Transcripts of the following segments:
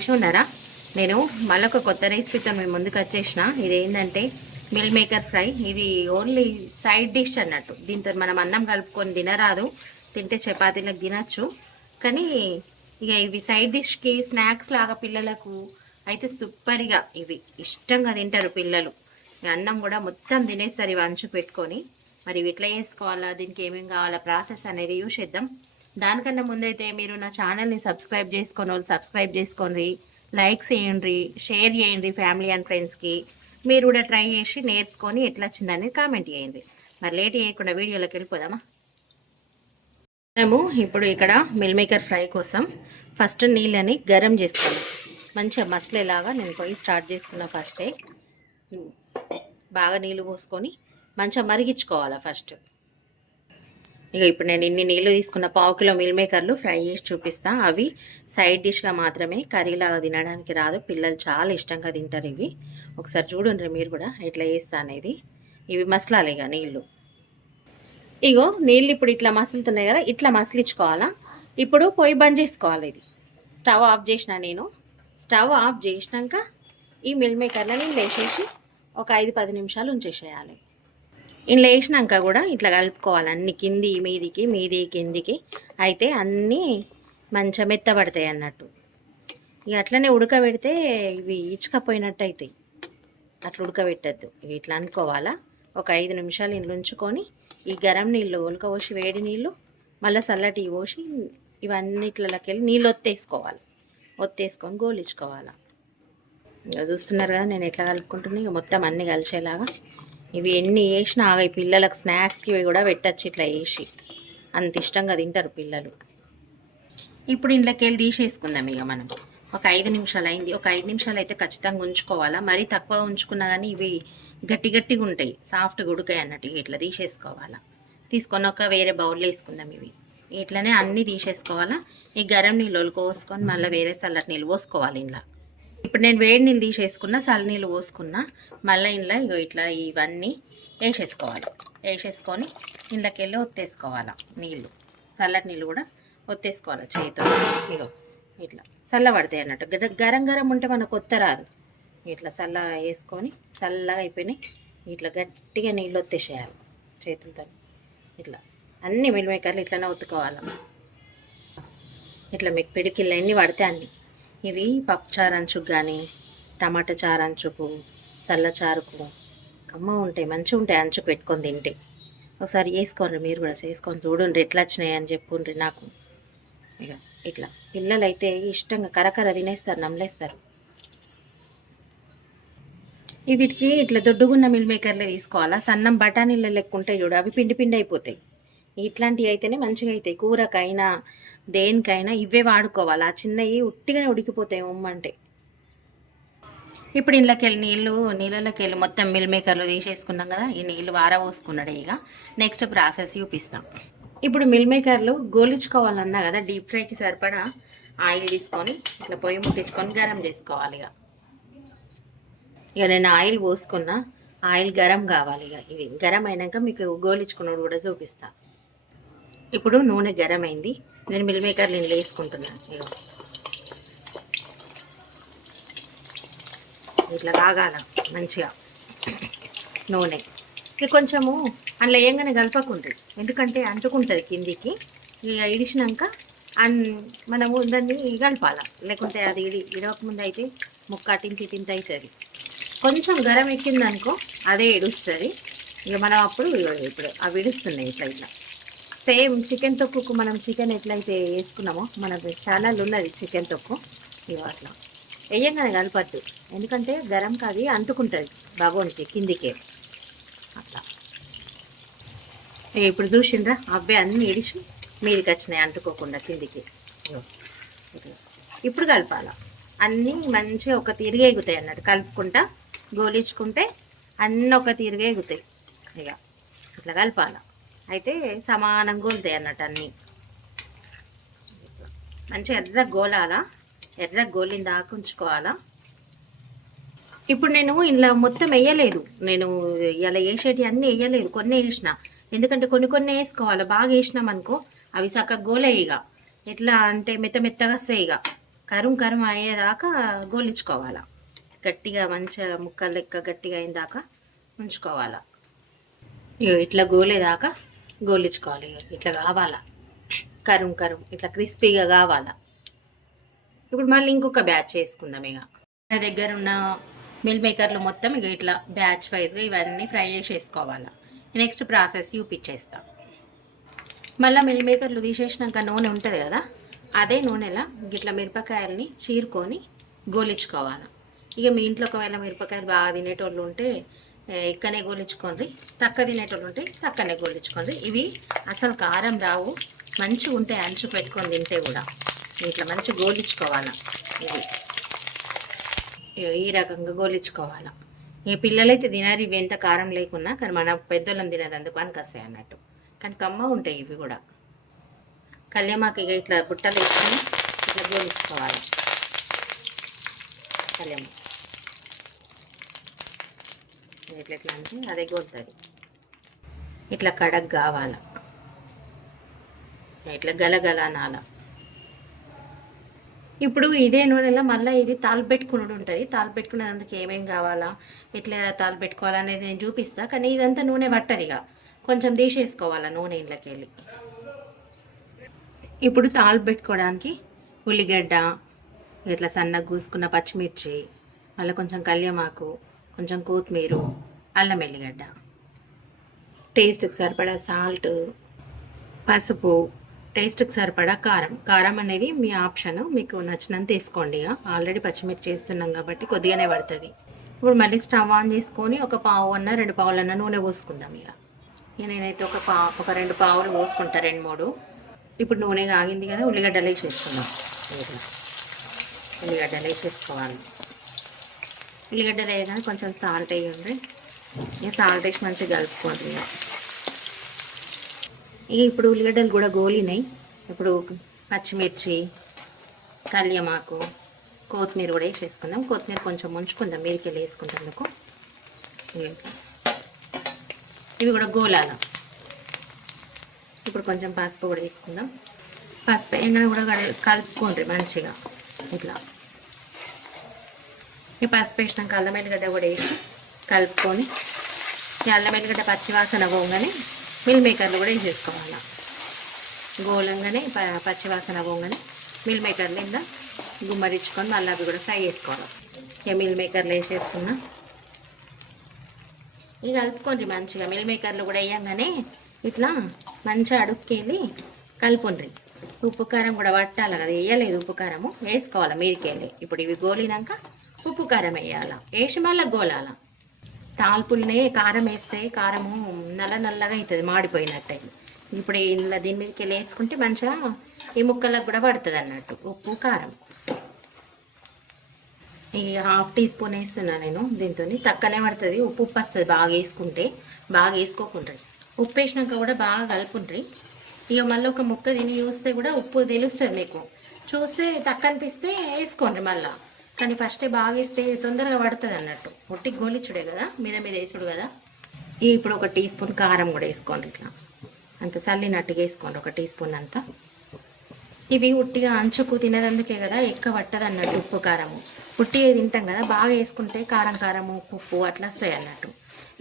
మంచిగా ఉన్నారా? నేను మళ్ళొక కొత్త రెసిపీతో మేము ముందుకు వచ్చేసిన. ఇది ఏంటంటే మిల్ మేకర్ ఫ్రై ఇది ఓన్లీ సైడ్ డిష్ అన్నట్టు. దీంతో మనం అన్నం కలుపుకొని తినరాదు. తింటే చపాతీలకు తినచ్చు. కానీ ఇక ఇవి సైడ్ డిష్కి స్నాక్స్ లాగా పిల్లలకు అయితే సూపర్గా ఇవి. ఇష్టంగా తింటారు పిల్లలు. అన్నం కూడా మొత్తం తినేస్తారు ఇవి అంచు పెట్టుకొని. మరి ఇవి ఎట్లా చేసుకోవాలా? దీనికి ఏమేమి కావాలా? ప్రాసెస్ అనేది యూస్ చేద్దాం దానికన్నా ముందైతే మీరు నా ఛానల్ని సబ్స్క్రైబ్ చేసుకొని వాళ్ళు సబ్స్క్రైబ్ చేసుకోండి లైక్స్ చేయండి షేర్ చేయండి ఫ్యామిలీ అండ్ ఫ్రెండ్స్కి. మీరు కూడా ట్రై చేసి నేర్చుకొని ఎట్లా వచ్చిందని కామెంట్ చేయండి. మరి లేట్ చేయకుండా వీడియోలోకి వెళ్ళిపోదామా? మనము ఇప్పుడు ఇక్కడ మిల్ మేకర్ ఫ్రై కోసం ఫస్ట్ నీళ్ళని గరం చేస్తాను మంచిగా మసలేలాగా నేను పోయి స్టార్ట్ చేసుకున్న ఫస్టే. బాగా నీళ్ళు పోసుకొని మంచిగా మరిగించుకోవాలి ఫస్ట్. ఇక ఇప్పుడు నేను ఇన్ని నీళ్ళు తీసుకున్న పావు కిలో మిల్ మేకర్లు ఫ్రై చేసి చూపిస్తా. అవి సైడ్ డిష్గా మాత్రమే కర్రీలాగా తినడానికి రాదు. పిల్లలు చాలా ఇష్టంగా తింటారు ఇవి. ఒకసారి చూడండి మీరు కూడా ఎట్లా వేస్తా అనేది. ఇవి మసలాలి ఇక నీళ్ళు. ఇగో నీళ్ళు ఇప్పుడు ఇట్లా మసులుతున్నాయి కదా ఇట్లా మసిలించుకోవాలా? ఇప్పుడు పొయ్యి బంద్ చేసుకోవాలి ఇది. స్టవ్ ఆఫ్ చేసిన నేను. స్టవ్ ఆఫ్ చేసినాక ఈ మిల్ మేకర్లని వేసేసి ఒక ఐదు పది నిమిషాలు ఉంచేసేయాలి. ఇందులో వేసినాక కూడా ఇట్లా కలుపుకోవాలి. అన్ని కింది మీదికి మీది కిందికి. అయితే అన్నీ మంచిగా మెత్తబడతాయి అన్నట్టు. ఇక అట్లనే ఉడకబెడితే ఇవి ఇచ్చుకపోయినట్టు అవుతాయి అట్లా ఉడకబెట్టద్దు. ఇక ఇట్లా అనుకోవాలా? ఒక ఐదు నిమిషాలు ఇండ్లు ఉంచుకొని ఈ గరం నీళ్ళు ఉలకపోసి వేడి నీళ్ళు మళ్ళీ చల్లటి పోసి ఇవన్నిట్లకి వెళ్ళి నీళ్ళు ఒత్తేసుకోవాలి. ఒత్తేసుకొని గోలించుకోవాలి ఇక చూస్తున్నారు కదా నేను ఎట్లా కలుపుకుంటున్నా? ఇక మొత్తం అన్నీ కలిసేలాగా ఇవి ఎన్ని వేసినా ఆగా ఈ పిల్లలకు స్నాక్స్కి ఇవి కూడా పెట్టచ్చు ఇట్లా వేసి అంత ఇష్టంగా తింటారు పిల్లలు. ఇప్పుడు ఇంట్లోకి వెళ్ళి తీసేసుకుందాం ఇక మనం. ఒక ఐదు నిమిషాలు అయింది. ఒక ఐదు నిమిషాలు అయితే ఖచ్చితంగా ఉంచుకోవాలా? మరీ తక్కువ ఉంచుకున్నా కానీ ఇవి గట్టి గట్టిగా ఉంటాయి. సాఫ్ట్గా ఉడకాయి అన్నట్టు ఇట్లా తీసేసుకోవాలా? తీసుకొని ఒక వేరే బౌల్లో వేసుకుందాం ఇవి. ఇట్లనే అన్నీ తీసేసుకోవాలా? ఈ గరం నీళ్ళు పోసుకొని మళ్ళీ వేరే సల్లటి నీళ్ళు పోసుకోవాలి ఇంట్లో. ఇప్పుడు నేను వేడి నీళ్ళు తీసేసుకున్నా చల్ల నీళ్ళు పోసుకున్నా మళ్ళీ ఇంట్లో ఇగో ఇట్లా ఇవన్నీ వేసేసుకోవాలి. వేసేసుకొని ఇంట్లోకి వెళ్ళి ఒత్తేసుకోవాలి నీళ్ళు. చల్లటి నీళ్ళు కూడా ఒత్తేసుకోవాలి చేతితో. ఇగో ఇట్లా. చల్లబడతాయి అన్నట్టు. గరం గరం ఉంటే మనకు కొత్త రాదు. ఇట్లా చల్ల వేసుకొని చల్లగా అయిపోయినాయి. ఇట్లా గట్టిగా నీళ్ళు ఒత్తేసేయాలి చేతులతో. ఇట్లా. అన్ని మిల్మేకర్లు ఇట్లనే ఒత్తుకోవాలి. ఇట్లా మీకు పిడికిళ్ళు ఎన్ని పడితే అన్నీ. ఇవి పప్పుచారు అంచుకు కానీ టమాటా చారంచుకు అంచుకు కమ్మ ఉంటాయి మంచిగా ఉంటాయి అంచుకు పెట్టుకొని తింటే. ఒకసారి వేసుకోండి మీరు కూడా చేసుకొని చూడండి ఎట్లా వచ్చినాయి అని చెప్పుండ్రి నాకు. ఇక ఇట్లా. పిల్లలు అయితే ఇష్టంగా కరకర తినేస్తారు నమ్మలేస్తారు. వీటికి ఇట్లా దొడ్డుగున్న మిల్ మేకర్లే తీసుకోవాలా? సన్నం బఠానీల లెక్క ఉంటాయి చూడు అవి పిండి పిండి అయిపోతాయి. ఇట్లాంటివి అయితేనే మంచిగా అవుతాయి కూరకైనా దేనికైనా ఇవే వాడుకోవాలి. ఆ చిన్నవి ఉట్టిగానే ఉడికిపోతాయి ఉమ్మంటే ఇప్పుడు ఇంట్లోకి వెళ్ళి నీళ్ళు నీళ్ళలోకి వెళ్ళి మొత్తం మిల్ మేకర్లు తీసేసుకున్నాం కదా ఈ నీళ్ళు వార పోసుకున్నాడు ఇక. నెక్స్ట్ ప్రాసెస్ చూపిస్తాం. ఇప్పుడు మిల్ మేకర్లు గోలించుకోవాలన్నా కదా డీప్ ఫ్రైకి సరిపడా ఆయిల్ తీసుకొని ఇట్లా పొయ్యి ముట్టించుకొని గరం చేసుకోవాలి ఇక. ఇక నేను ఆయిల్ పోసుకున్నా ఆయిల్ గరం కావాలి ఇక. ఇది గరం అయినాక మీకు గోలించుకున్నది కూడా చూపిస్తా. ఇప్పుడు నూనె గరమైంది. అయింది నేను మిల్ మేకర్లు నేను వేసుకుంటున్నాను. ఇట్లా కాగాల మంచిగా నూనె. ఇక కొంచెము అందులో ఏంగానే కలపకుంటుంది. ఎందుకంటే అంటుకుంటుంది కిందికి. ఇక ఇడిచినాక అన్ మనము దాన్ని కలపాల. లేకుంటే అది ఇడి ఇడవకముందు అయితే ముక్క అటించి తింటే అవుతుంది. కొంచెం గరం ఎక్కిందనుకో అదే ఇడుస్తుంది. ఇక మనం అప్పుడు ఇప్పుడు అవి ఇడుస్తున్నాయి ఇట్లా ఇట్లా సేమ్ చికెన్ తొక్కుకు మనం చికెన్ ఎట్లయితే వేసుకున్నామో మనకు ఛానల్ ఉన్నది చికెన్ తొక్కు. ఇగో అట్లా. వేయంగానే కలపద్దు. ఎందుకంటే గరం కాది అంటుకుంటుంది బగోనికి కిందికే. అట్లా. ఇప్పుడు చూసిండ్రా? అవే అన్నీ ఇడిచి మీదకి వచ్చినాయి అంటుకోకుండా కిందికి. ఇప్పుడు కలపాల. అన్నీ మంచిగా ఒక తిరిగి ఎగుతాయి అన్నట్టు. కలుపుకుంటా గోలించుకుంటే అన్నీ ఒక తిరిగి ఎగుతాయి. ఇక ఇట్లా కలపాల. అయితే సమానంగా గోలుతాయి అన్నట్టు అన్నీ. మంచిగా ఎర్ర గోలాలా? ఎర్ర గోలిన దాకా ఉంచుకోవాలా? ఇప్పుడు నేను ఇలా మొత్తం వేయలేదు. నేను ఇలా వేసేటి అన్నీ వేయలేదు. కొన్ని వేసిన. ఎందుకంటే కొన్ని కొన్ని వేసుకోవాలి. బాగా వేసినాం అనుకో అవి చక్కగా గోలే ఇక. ఎట్లా అంటే మెత్త మెత్తగా వస్తాయి ఇక. కరుం కరుం అయ్యేదాకా గోలించుకోవాలా. గట్టిగా మంచిగా ముక్కలు లెక్క గట్టిగా అయిన దాకా ఉంచుకోవాలా. ఇట్లా గోలేదాకా గోలించుకోవాలి. ఇట్లా కావాలా? కరుం కరుం. ఇట్లా క్రిస్పీగా కావాలా? ఇప్పుడు మళ్ళీ ఇంకొక బ్యాచ్ చేసుకుందాం ఇక. నా దగ్గర ఉన్న మిల్ మేకర్లు మొత్తం ఇక ఇట్లా బ్యాచ్ వైజ్గా ఇవన్నీ ఫ్రై చేసేసుకోవాలా? నెక్స్ట్ ప్రాసెస్ చూపించేస్తా. మళ్ళీ మిల్ మేకర్లు తీసేసినాక నూనె ఉంటుంది కదా? అదే నూనెలా ఇట్లా మిరపకాయల్ని చీరుకొని గోలించుకోవాలి? ఇక మీ ఇంట్లో ఒకవేళ మిరపకాయలు బాగా తినేటోళ్ళు ఉంటే ఇక్కనే గోలించుకోండి. తక్క తినేటోళ్ళు ఉంటే తక్కనే గోలించుకోండి. ఇవి అసలు కారం రావు. మంచిగా ఉంటాయి అంచు పెట్టుకొని తింటే కూడా ఇట్లా మంచిగా గోలించుకోవాలి ఇవి. ఈ రకంగా గోలించుకోవాలి. ఈ పిల్లలైతే తినారు ఇవి ఎంత కారం లేకున్నా కానీ మన పెద్దోళ్ళం తినదు అందుకు వస్తాయి అన్నట్టు. కానీ కమ్మ ఉంటాయి ఇవి కూడా. కళ్యామాకి ఇక ఇట్లా బుట్టలు వేసుకొని ఇట్లా గోలించుకోవాలి. కళ్యామ. ఇట్లా ఎట్లా అంటే అదే గోలుతుంది ఇట్లా కడగ్ కావాల. ఇట్లా గలగల నాల ఇప్పుడు ఇదే నూనెలో మళ్ళీ ఇది తాలు పెట్టుకున్నది ఉంటుంది. తాలు పెట్టుకునేందుకు ఏమేం కావాలా ఎట్లా తాలు పెట్టుకోవాలనేది నేను చూపిస్తా. కానీ ఇదంతా నూనె పట్టదు ఇక. కొంచెం తీసేసుకోవాలా నూనె ఇంట్లోకి వెళ్ళి ఇప్పుడు తాలు పెట్టుకోవడానికి ఉల్లిగడ్డ ఇట్లా సన్నగా కూసుకున్న పచ్చిమిర్చి మళ్ళీ కొంచెం కళ్యమాకు కొంచెం కొత్తిమీర అల్లం ఎల్లిగడ్డ. టేస్ట్కి సరిపడా సాల్ట్ పసుపు టేస్ట్కి సరిపడా కారం. కారం అనేది మీ ఆప్షన్. మీకు నచ్చినంత వేసుకోండి ఇక. ఆల్రెడీ పచ్చిమిర్చి చేస్తున్నాం కాబట్టి కొద్దిగానే పడుతుంది. ఇప్పుడు మళ్ళీ స్టవ్ ఆన్ చేసుకొని ఒక పావు అన్న రెండు పావులన్న నూనె పోసుకుందాం ఇక. ఇక నేనైతే ఒక పా ఒక రెండు పావులు పోసుకుంటా రెండు మూడు. ఇప్పుడు నూనె ఆగింది కదా ఉల్లిగడ్డలు వేసేసుకుందాం. ఉల్లిగడ్డలు వేసేసుకోవాలి. ఉల్లిగడ్డలు వేయగానే కొంచెం సాల్ట్ వేయండి. ఇక సాల్ట్ వేసి మంచిగా కలుపుకోండి ఇక. ఇప్పుడు ఉల్లిగడ్డలు కూడా గోలినాయి. ఇప్పుడు పచ్చిమిర్చి కళ్యమాకు కొత్తిమీర కూడా వేసేసుకుందాం. కొత్తిమీర కొంచెం ముంచుకుందాం. మీరికెళ్ళి వేసుకుంటేందుకు ఇవి కూడా గోలాల. ఇప్పుడు కొంచెం పసుపు కూడా వేసుకుందాం. పసుపు వేయగానే కూడా కలుపుకోండి మంచిగా. ఇట్లా. ఈ పసుపు వేసినాక అల్లం ఎల్లిగడ్డ కూడా వేసి కలుపుకొని ఈ అల్లం ఎల్లిగడ్డ పచ్చివాసన పోగానే మిల్ మేకర్లు కూడా వేసేసుకోవాలి. గోలంగానే ప- పచ్చివాసన పోగానే మిల్ మేకర్లు ఇలా గుమ్మరించుకొని మళ్ళీ అవి కూడా ఫ్రై చేసుకోవాలి. ఇక మిల్ మేకర్లు వేసేసుకున్నా. ఇక కలుపుకోండి మంచిగా. మిల్ మేకర్లు కూడా వేయంగానే ఇట్లా మంచిగా అడుక్కెళ్ళి కలుపుండ్రి. ఉప్పు కారం కూడా పట్టాలి కదా. వేయలేదు ఉప్పు కారము. వేసుకోవాలి మీదకి వెళ్ళి ఇప్పుడు ఇవి గోలినాక ఉప్పు కారం వేయాల వేసి మళ్ళీ గోలాల. తాల్పుల్నే కారం వేస్తే కారము నల్ల నల్లగా అవుతుంది మాడిపోయినట్టు. ఇప్పుడు ఇలా దీని మీదకి వెళ్ళి వేసుకుంటే మంచిగా ఈ ముక్కలకు కూడా పడుతుంది అన్నట్టు ఉప్పు కారం. ఈ హాఫ్ టీ స్పూన్ వేస్తున్నా నేను దీంతో తక్కనే పడుతుంది ఉప్పు ఉప్పు వస్తుంది బాగా వేసుకుంటే బాగా వేసుకోకుండా ఉప్పు వేసినాక కూడా బాగా కలుపుండ్రి ఇక మళ్ళీ ఒక ముక్క తిని చూస్తే కూడా ఉప్పు తెలుస్తుంది మీకు. చూస్తే తక్కువ అనిపిస్తే వేసుకోండి మళ్ళీ. కానీ ఫస్టే బాగా వేస్తే తొందరగా పడుతుంది అన్నట్టు. పొట్టి గోలిచ్చుడే కదా మీద మీద వేసుడు కదా. ఇప్పుడు ఒక టీ స్పూన్ కారం కూడా వేసుకోండి ఇట్లా. అంత చల్లినట్టుగా వేసుకోండి ఒక టీ స్పూన్ అంతా. ఇవి ఉట్టిగా అంచుకు తినదందుకే కదా ఎక్కువ పట్టదు అన్నట్టు ఉప్పు కారము. ఉట్టి తింటాం కదా బాగా వేసుకుంటే కారం కారము ఉప్పు ఉప్పు అట్లా వస్తాయి అన్నట్టు.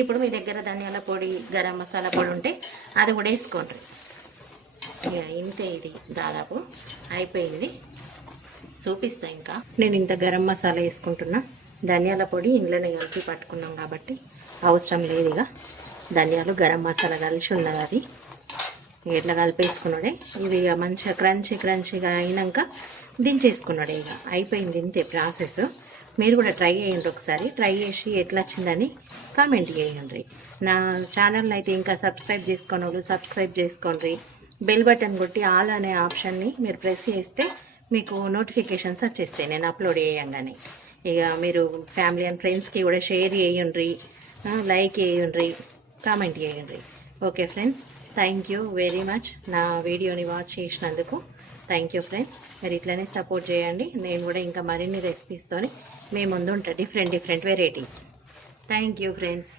ఇప్పుడు మీ దగ్గర ధనియాల పొడి గరం మసాలా పొడి ఉంటే అది కూడా వేసుకోండి. ఇక ఇంతే ఇది దాదాపు. అయిపోయింది. చూపిస్తా ఇంకా. నేను ఇంత గరం మసాలా వేసుకుంటున్నా. ధనియాల పొడి ఇంట్లోనే కలిపి పట్టుకున్నాం కాబట్టి అవసరం లేదు ఇక. ధనియాలు గరం మసాలా కలిసి ఉన్నది అది. ఇట్లా కలిపేసుకున్నాడే? ఇది ఇక మంచిగా క్రంచీ క్రంచీగా అయినాక దించేసుకున్నాడే ఇక. అయిపోయింది ఇంతే ప్రాసెస్. మీరు కూడా ట్రై చేయండి ఒకసారి. ట్రై చేసి ఎట్లా వచ్చిందని కామెంట్ చేయండి. నా ఛానల్ని అయితే ఇంకా సబ్స్క్రైబ్ చేసుకోని సబ్స్క్రైబ్ చేసుకోండి. బెల్ బటన్ కొట్టి ఆల్ అనే ఆప్షన్ని మీరు ప్రెస్ చేస్తే మీకు నోటిఫికేషన్స్ వచ్చేస్తాయి. నేను అప్లోడ్ చేయంగానే. ఇక మీరు ఫ్యామిలీ అండ్ ఫ్రెండ్స్కి కూడా షేర్ చేయండి. లైక్ చేయండి. కామెంట్ చేయండి. Okay friends thank you very much నా వీడియోని వాచ్ చేసినందుకు థ్యాంక్ యూ ఫ్రెండ్స్ మీరు ఇట్లనే సపోర్ట్ చేయండి. నేను కూడా ఇంకా మరిన్ని రెసిపీస్తోని మీ ముందు ఉంటా. Different different varieties thank you friends